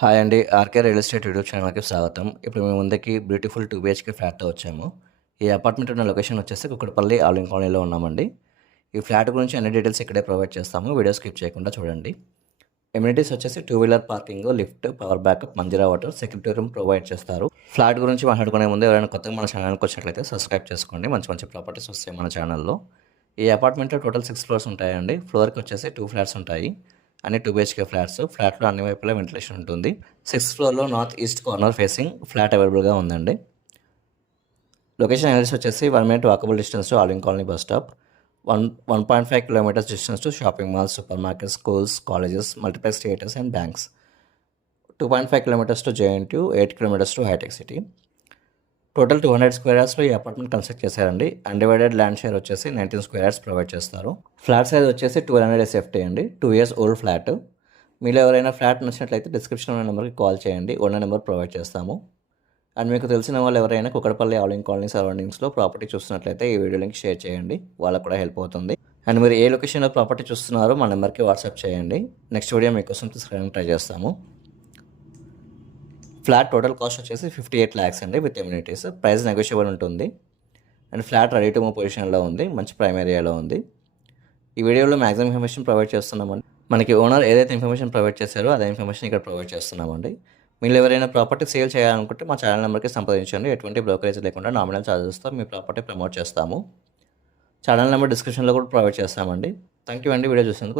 Hi అండి. RK real estate YouTube ఛానల్‌కి స్వాగతం. ఇప్పుడు మీ ముందుకి బ్యూటిఫుల్ 2 బీహెచ్‌కే ఫ్లాట్‌తో వచ్చాము. ఈ అపార్ట్మెంట్ ఉన్న లొకేషన్ వచ్చేసి కుక్కట్పల్లి ఆలింగ్ కాలనీలో ఉన్నామండి. ఈ ఫ్లాట్ గురించి అన్ని డీటెయిల్స్ ఇక్కడే ప్రొవైడ్ చేస్తాము. వీడియో స్కిప్ చేయకుండా చూడండి. ఎమ్యూనిటీస్ వచ్చేసి 2 wheeler parking, lift, power backup, Manjeera water, security room provide చేస్తారు. ఫ్లాట్ గురించి మాట్లాడుకునే ముందు ఎవరైనా కొత్తగా మన ఛానల్‌కి వచ్చినట్లయితే సబ్స్క్రైబ్ చేసుకోండి. మంచి మంచి ప్రాపర్టీస్ వస్తాయి మన ఛానల్‌లో. ఈ అపార్ట్మెంట్‌లో టోటల్ 6 ఫ్లోర్స్ ఉంటాయండి. ఫ్లోర్‌కి వచ్చేసి 2 ఫ్లాట్స్ ఉంటాయి. అన్ని 2 బీహెచ్‌కే ఫ్లాట్స్. ఫ్లాట్‌లో అన్ని వైపులా వెంటిలేషన్ ఉంటుంది. 6th ఫ్లోర్‌లో north east corner facing flat అవైలబుల్‌గా ఉందండి. లొకేషన్ అడ్రస్ వచ్చేసి 1 మినిట్ వాకబుల్ డిస్టెన్స్ టు ఆలింగ్ colony bus stop. 1.5 kilometres distance to shopping malls, super markets, schools, colleges, multiplex theatres and banks. 2.5 kilometres to JNTU, 8 kilometres to హైటెక్ City. Total 200 square యార్డ్స్లో ఈ apartment construct చేశారండి. Undivided land share వచ్చేసి 19 square yards provide చేస్తారు. Flat size వచ్చేసి 1200 SFT అండి. 2 years old flat. మీలో ఎవరైనా ఫ్లాట్ నచ్చినట్లయితే డిస్క్రిప్షన్లో ఉన్న నెంబర్కి కాల్ చేయండి. ఓనర్ నెంబర్ ప్రొవైడ్ చేస్తాము. అండ్ మీకు తెలిసిన వాళ్ళు ఎవరైనా కుక్కడపల్లి ఆలింగ్ కాలనీ సరౌండింగ్స్లో ప్రాపర్టీ చూస్తున్నట్లయితే ఈ వీడియో లింక్ షేర్ చేయండి. వాళ్ళకు కూడా హెల్ప్ అవుతుంది. అండ్ మీరు ఏ లొకేషన్లో ప్రాపర్టీ చూస్తున్నారో మా నెంబర్కి వాట్సాప్ చేయండి. నెక్స్ట్ వీడియో మీకోసం తీసుకురావడానికి ట్రై చేస్తాము. ఫ్లాట్ టోటల్ కాస్ట్ వచ్చేసి 58 lakhs అండి విత్ ఎమ్యూనిటీస్. ప్రైస్ నెగోషియబుల్ ఉంటుంది. And flat ready to move పొజిషన్లో ఉంది. మంచి ప్రైమ్ ఏరియాలో ఉంది. ఈ వీడియోలో మ్యాక్సిమం ఇన్ఫర్మేషన్ ప్రొవైడ్ చేస్తున్నామండి. మనకి ఓనర్ ఏదైతే ఇన్ఫర్మేషన్ ప్రొవైడ్ చేశారో అదే ఇన్ఫర్మేషన్ ఇక్కడ ప్రొవైడ్ చేస్తున్నామండి. మీరు ఎవరైనా ప్రాపర్టీ సేల్ చేయాలనుకుంటే మా ఛానల్ నెంబర్కి సంప్రదించండి. ఎటువంటి బ్రోకరేజ్ లేకుండా నామినల్ ఛార్జెస్తో మీ ప్రాపర్టీ ప్రమోట్ చేస్తాము. ఛానల్ నెంబర్ డిస్క్రిప్షన్లో కూడా ప్రొవైడ్ చేస్తామండి. థ్యాంక్ యూ అండి వీడియో చూసినందుకు.